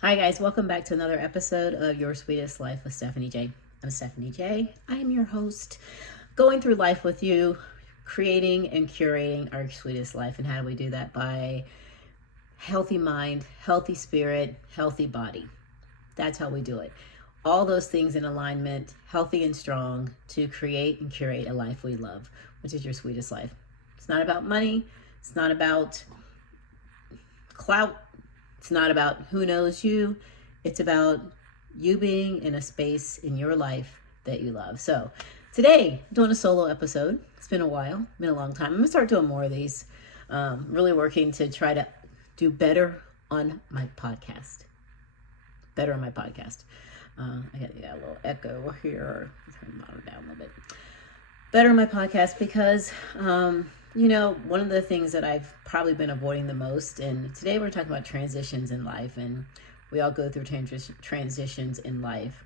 Hi, guys. Welcome back to another episode of Your Sweetest Life with Stephanie J. I'm Stephanie J. I am your host, going through life with you, creating and curating our sweetest life. And how do we do that? By healthy mind, healthy spirit, healthy body. That's how we do it. All those things in alignment, healthy and strong, to create and curate a life we love, which is your sweetest life. It's not about money. It's not about clout. It's not about who knows you. It's about you being in a space in your life that you love. So today, I'm doing a solo episode. It's been a while, been a long time. I'm going to start doing more of these. Really working to try to do better on my podcast. Better on my podcast. I got a little echo here. Turn the bottom down a little bit. Better on my podcast because, one of the things that I've probably been avoiding the most, and today we're talking about transitions in life, and we all go through transitions in life.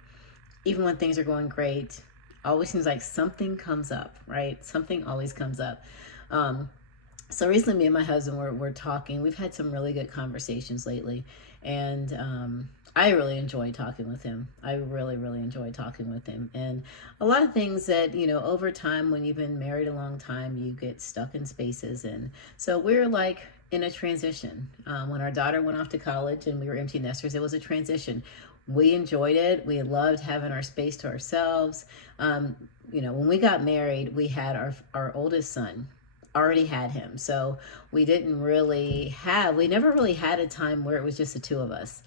Even when things are going great, always seems like something comes up, right? Something always comes up. So recently me and my husband were talking. We've had some really good conversations lately, and I really enjoy talking with him. I really, really enjoy talking with him. And a lot of things that, over time, when you've been married a long time, you get stuck in spaces. And so we're like in a transition. When our daughter went off to college and we were empty nesters, it was a transition. We enjoyed it. We loved having our space to ourselves. When we got married, we had our oldest son. Already had him. So we never really had a time where it was just the two of us.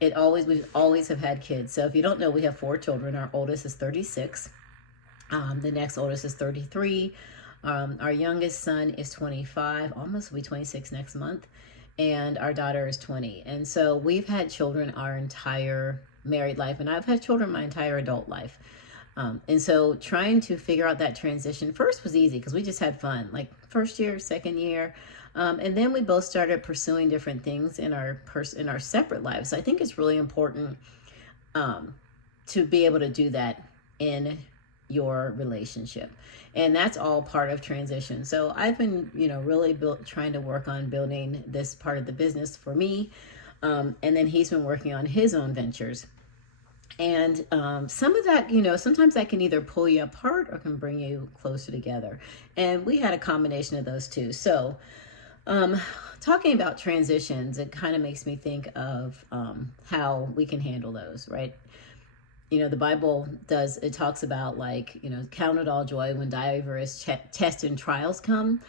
We always have had kids. So if you don't know, we have 4 children. Our oldest is 36. The next oldest is 33. Our youngest son is 25, almost will be 26 next month. And our daughter is 20. And so we've had children our entire married life. And I've had children my entire adult life. And so trying to figure out that transition first was easy because we just had fun, like first year, second year. And then we both started pursuing different things in our separate lives. So I think it's really important to be able to do that in your relationship. And that's all part of transition. So I've been, really trying to work on building this part of the business for me. And then he's been working on his own ventures. And some of that, sometimes that can either pull you apart or can bring you closer together. And we had a combination of those two. So talking about transitions, it kind of makes me think of how we can handle those, right? The Bible talks about count it all joy when diverse tests and trials come.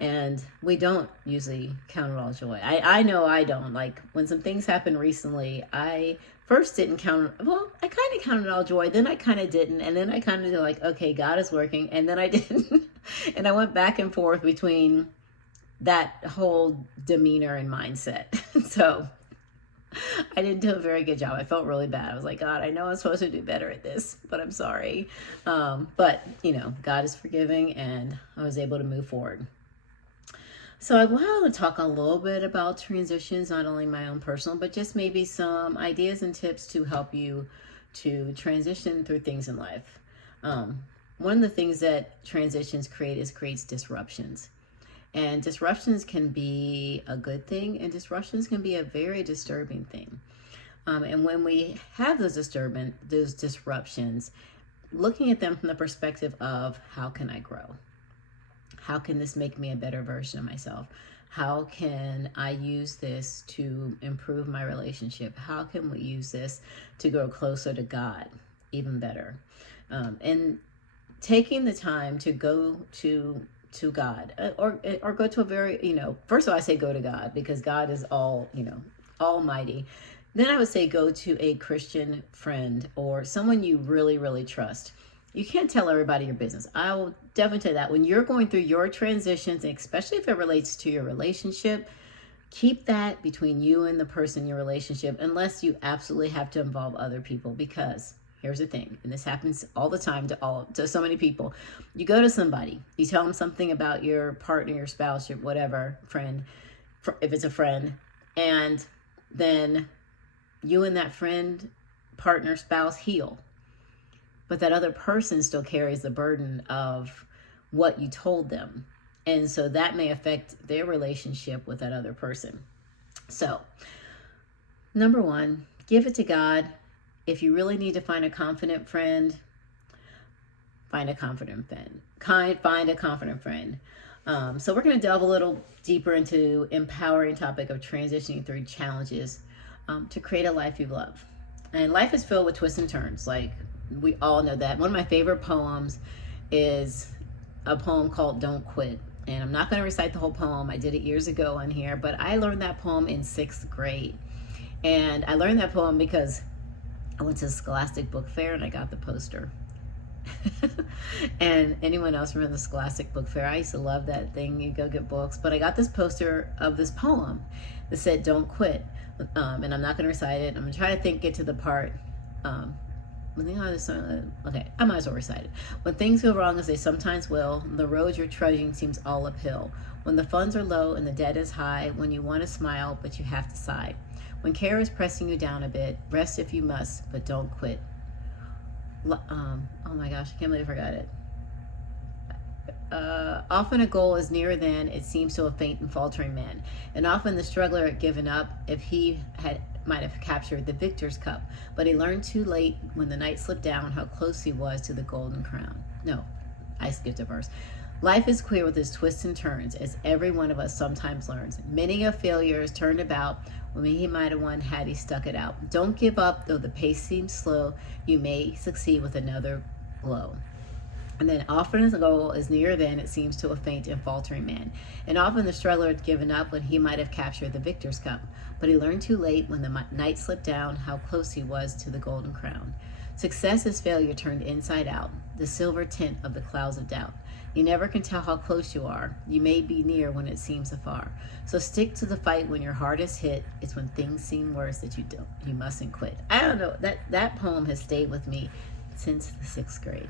And we don't usually count it all joy. I know I don't. Like when some things happened recently, I first didn't count. Well, I kind of counted all joy. Then I kind of didn't. And then I kind of like, okay, God is working. And then I didn't. And I went back and forth between that whole demeanor and mindset. So I didn't do a very good job. I felt really bad. I was like, God, I know I'm supposed to do better at this, but I'm sorry. But God is forgiving, and I was able to move forward. So I want to talk a little bit about transitions, not only my own personal, but just maybe some ideas and tips to help you to transition through things in life. One of the things that transitions creates disruptions. And disruptions can be a good thing, and disruptions can be a very disturbing thing. And when we have those disruptions, looking at them from the perspective of how can I grow? How can this make me a better version of myself? How can I use this to improve my relationship? How can we use this to grow closer to God even better? And taking the time to go to God, or go to a very, first of all, I say go to God because God is almighty. Then I would say go to a Christian friend or someone you really, really trust. You can't tell everybody your business. I will definitely tell you that when you're going through your transitions, and especially if it relates to your relationship, keep that between you and the person in your relationship, unless you absolutely have to involve other people. Because here's the thing, and this happens all the time to so many people. You go to somebody, you tell them something about your partner, your spouse, your whatever, friend, if it's a friend, and then you and that friend, partner, spouse heal. But that other person still carries the burden of what you told them. And so that may affect their relationship with that other person. So Number one, give it to God. If you really need to find a confident friend, find a confident friend. Find a confident friend. So we're going to delve a little deeper into empowering topic of transitioning through challenges to create a life you love. And life is filled with twists and turns. Like, we all know that. One of my favorite poems is a poem called Don't Quit. And I'm not going to recite the whole poem. I did it years ago on here, but I learned that poem in 6th grade. And I learned that poem because I went to the Scholastic Book Fair and I got the poster. And anyone else remember the Scholastic Book Fair? I used to love that thing. You go get books, but I got this poster of this poem that said "Don't quit," and I'm not going to recite it. I'm going to try to get to the part. Okay, I might as well recite it. When things go wrong, as they sometimes will, the road you're trudging seems all uphill. When the funds are low and the debt is high, when you want to smile but you have to sigh. When care is pressing you down a bit, rest if you must, but don't quit. Oh my gosh, I can't believe I forgot it. Often a goal is nearer than it seems to a faint and faltering man, and often the struggler had given up if he might have captured the victor's cup, but he learned too late when the night slipped down how close he was to the golden crown. No, I skipped a verse. Life is queer with its twists and turns, as every one of us sometimes learns. Many a failure is turned about when he might have won had he stuck it out. Don't give up, though the pace seems slow. You may succeed with another blow. And then often the goal is nearer than it seems to a faint and faltering man. And often the struggler had given up when he might have captured the victor's cup. But he learned too late when the night slipped down how close he was to the golden crown. Success is failure turned inside out, the silver tint of the clouds of doubt. You never can tell how close you are. You may be near when it seems afar. So stick to the fight when your heart is hit. It's when things seem worse that you mustn't quit. I don't know, that poem has stayed with me since the 6th grade.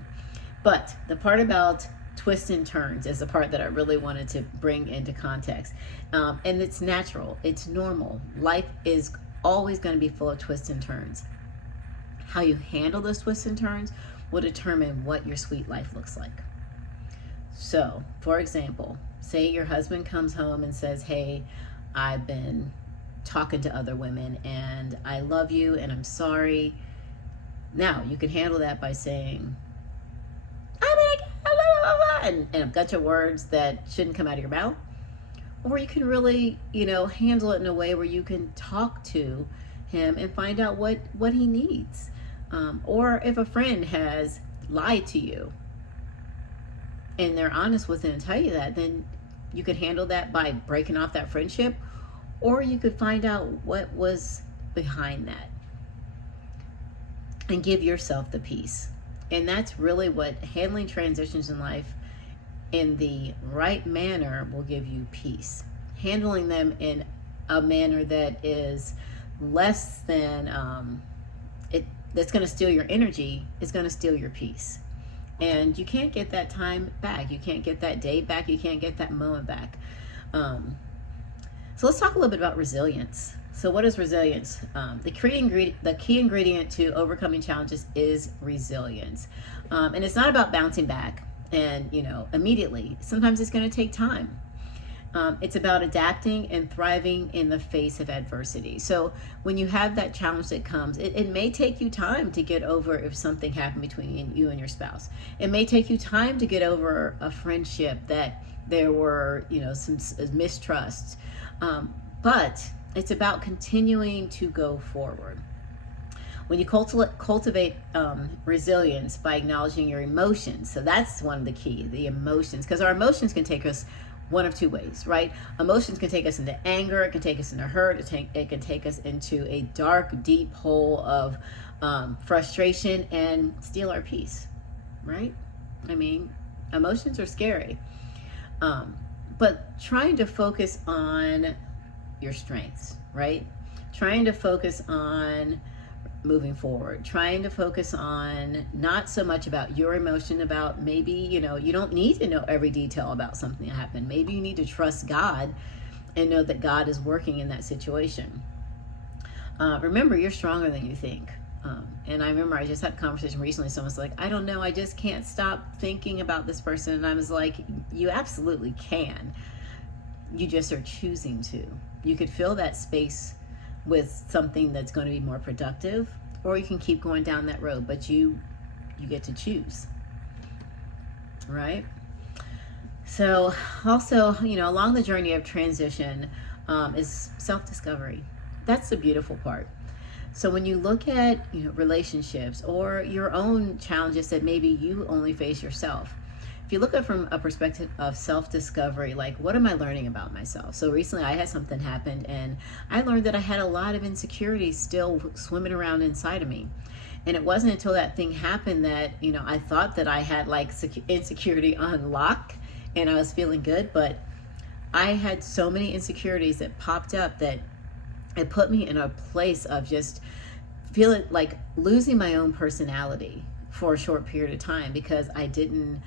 But the part about twists and turns is the part that I really wanted to bring into context. And it's natural. It's normal. Life is always going to be full of twists and turns. How you handle those twists and turns will determine what your sweet life looks like. So, for example, say your husband comes home and says, "Hey, I've been talking to other women and I love you and I'm sorry." Now, you can handle that by saying, and a bunch of words that shouldn't come out of your mouth. Or you can really, handle it in a way where you can talk to him and find out what he needs. Or if a friend has lied to you and they're honest with it and tell you that, then you could handle that by breaking off that friendship, or you could find out what was behind that and give yourself the peace. And that's really what handling transitions in life in the right manner will give you peace. Handling them in a manner that is less than that's going to steal your energy is going to steal your peace. And you can't get that time back. You can't get that day back. You can't get that moment back. So let's talk a little bit about resilience. So what is resilience? The key ingredient to overcoming challenges is resilience. And it's not about bouncing back and, immediately. Sometimes it's going to take time. It's about adapting and thriving in the face of adversity. So when you have that challenge that comes, it may take you time to get over if something happened between you and your spouse. It may take you time to get over a friendship that there were, some mistrusts. But it's about continuing to go forward. When you cultivate resilience by acknowledging your emotions, so that's one of the key, the emotions, because our emotions can take us one of two ways, right? Emotions can take us into anger, it can take us into hurt, it can take us into a dark, deep hole of frustration and steal our peace, right? I mean, emotions are scary. But trying to focus on your strengths, right? Trying to focus on moving forward, trying to focus on not so much about your emotion, about maybe, you don't need to know every detail about something that happened. Maybe you need to trust God and know that God is working in that situation. Remember, you're stronger than you think. And I remember I just had a conversation recently. Someone's like, "I don't know, I just can't stop thinking about this person." And I was like, you absolutely can. You just are choosing to. You could fill that space with something that's going to be more productive, or you can keep going down that road, but you get to choose, right? So also, along the journey of transition is self-discovery. That's the beautiful part. So when you look at relationships or your own challenges that maybe you only face yourself, if you look at from a perspective of self-discovery, like, what am I learning about myself? So recently I had something happen, and I learned that I had a lot of insecurities still swimming around inside of me. And it wasn't until that thing happened that I thought that I had like insecurity on lock and I was feeling good, but I had so many insecurities that popped up that it put me in a place of just feeling like losing my own personality for a short period of time, because I didn't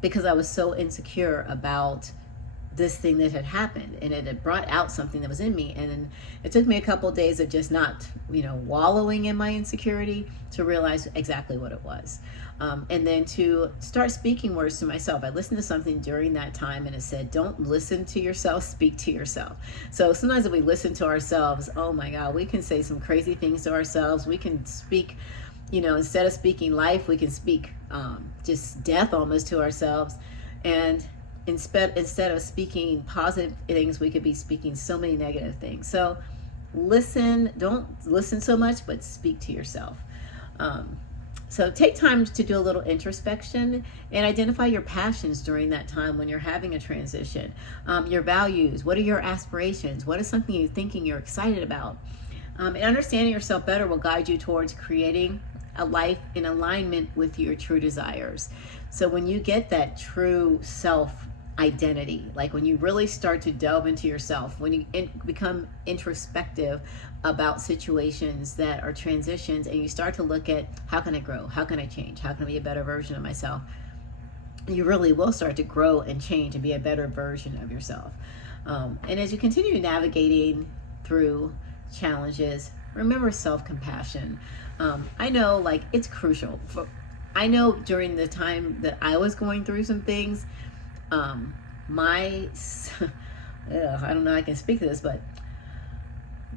because I was so insecure about this thing that had happened, and it had brought out something that was in me. And then it took me a couple of days of just not wallowing in my insecurity to realize exactly what it was, and then to start speaking words to myself. I listened to something during that time, and it said, don't listen to yourself, speak to yourself. So sometimes if we listen to ourselves, oh my God, we can say some crazy things to ourselves. We can speak, instead of speaking life, we can speak just death almost to ourselves. And instead of speaking positive things, we could be speaking so many negative things. So don't listen so much, but speak to yourself. So take time to do a little introspection and identify your passions during that time when you're having a transition. Your values, what are your aspirations? What is something you're thinking you're excited about? And understanding yourself better will guide you towards creating a life in alignment with your true desires. So when you get that true self identity, like when you really start to delve into yourself, when you become introspective about situations that are transitions, and you start to look at, how can I grow? How can I change? How can I be a better version of myself? You really will start to grow and change and be a better version of yourself. And as you continue navigating through challenges, remember self-compassion. I know, like, it's crucial. I know during the time that I was going through some things, I don't know, I can speak to this, but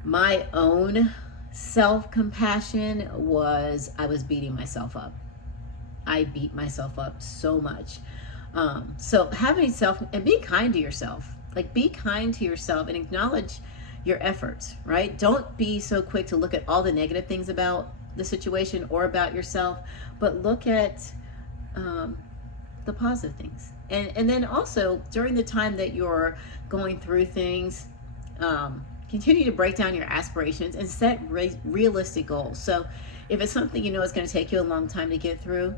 my own self-compassion was, I was beating myself up. I beat myself up so much. So having and be kind to yourself. Like, be kind to yourself and acknowledge your efforts, right? Don't be so quick to look at all the negative things about the situation or about yourself, but look at the positive things. And then also, during the time that you're going through things, continue to break down your aspirations and set realistic goals. So if it's something it's going to take you a long time to get through,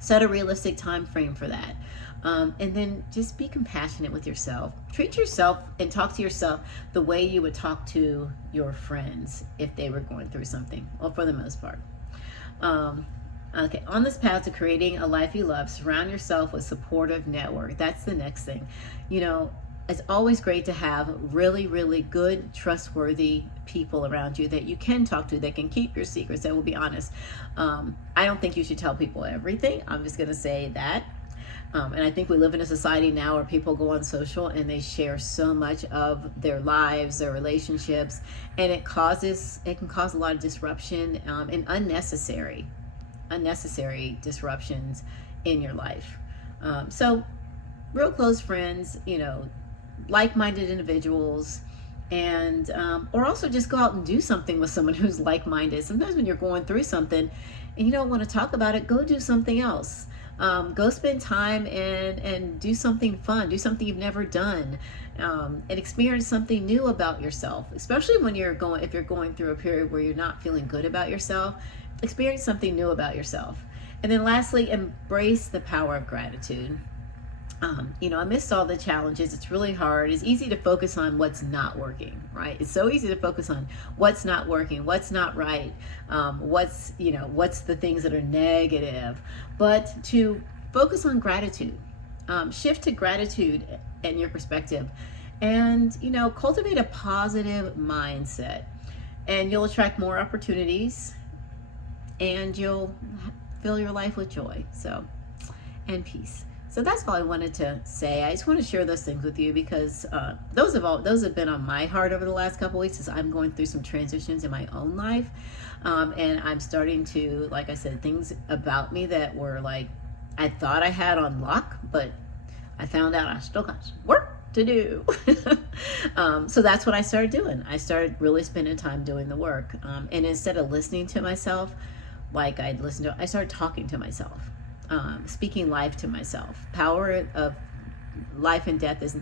set a realistic time frame for that. And then just be compassionate with yourself. Treat yourself and talk to yourself the way you would talk to your friends if they were going through something, well, for the most part. Okay, on this path to creating a life you love, surround yourself with supportive network. That's the next thing. It's always great to have really, really good, trustworthy people around you that you can talk to, that can keep your secrets, that will be honest. I don't think you should tell people everything. I'm just going to say that. And I think we live in a society now where people go on social and they share so much of their lives, their relationships, and it can cause a lot of disruption and unnecessary disruptions in your life. So real close friends, like-minded individuals, and or also just go out and do something with someone who's like-minded. Sometimes when you're going through something and you don't want to talk about it, go do something else. Go spend time and do something fun, do something you've never done, and experience something new about yourself, especially when if you're going through a period where you're not feeling good about yourself. Experience something new about yourself. And then lastly, embrace the power of gratitude. Amidst all the challenges, it's really hard. It's easy to focus on what's not working, right? It's so easy to focus on what's not working, what's not right, what's the things that are negative. But to focus on gratitude, shift to gratitude and your perspective, and cultivate a positive mindset, and you'll attract more opportunities, and you'll fill your life with joy, and peace. So that's all I wanted to say. I just want to share those things with you because those have been on my heart over the last couple weeks as I'm going through some transitions in my own life. And I'm starting to, like I said, things about me that were like, I thought I had on lock, but I found out I still got some work to do. So that's what I started doing. I started really spending time doing the work. And instead of listening to myself, like I started talking to myself, speaking life to myself. Power of life and death is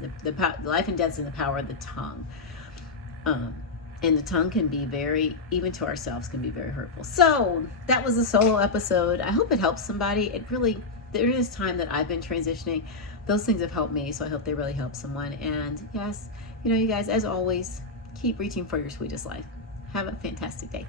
life and death is in the power of the tongue. And the tongue can be even to ourselves, can be very hurtful. So that was a solo episode. I hope it helps somebody. There is time that I've been transitioning. Those things have helped me, so I hope they really help someone. And yes, you guys, as always, keep reaching for your sweetest life. Have a fantastic day.